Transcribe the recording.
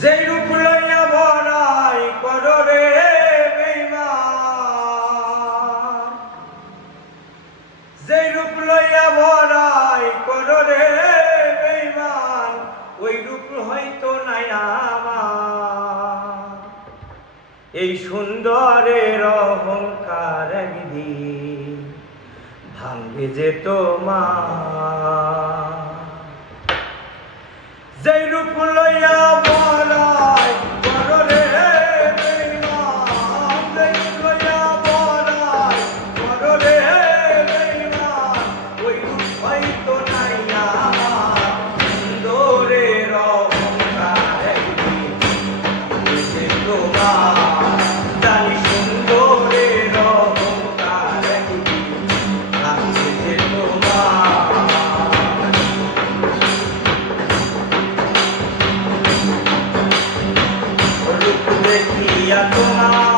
যেই রূপ লইয়া বড়াই করো রে বেঈমান, যেই রূপ লইয়া বড়াই করো রে বেঈমান, ওই রূপ হয়তো নাই আমার। এই সুন্দরের অহংকার একদিন ভাঙবে যে তোমার। যেই রূপ লইয়া বড়াই করো রে বেঈমান, যেই রূপ লইয়া বড়াই করো রে বেঈমান, ওই রূপ হয়তো নাই আমার। সুন্দরের অহংকার একদিন ভাঙবে যে তোমার। জানি সুন্দরের অহংকার একদিন ভাঙবে যে তোমার। রূপ দেখিয়া তোমার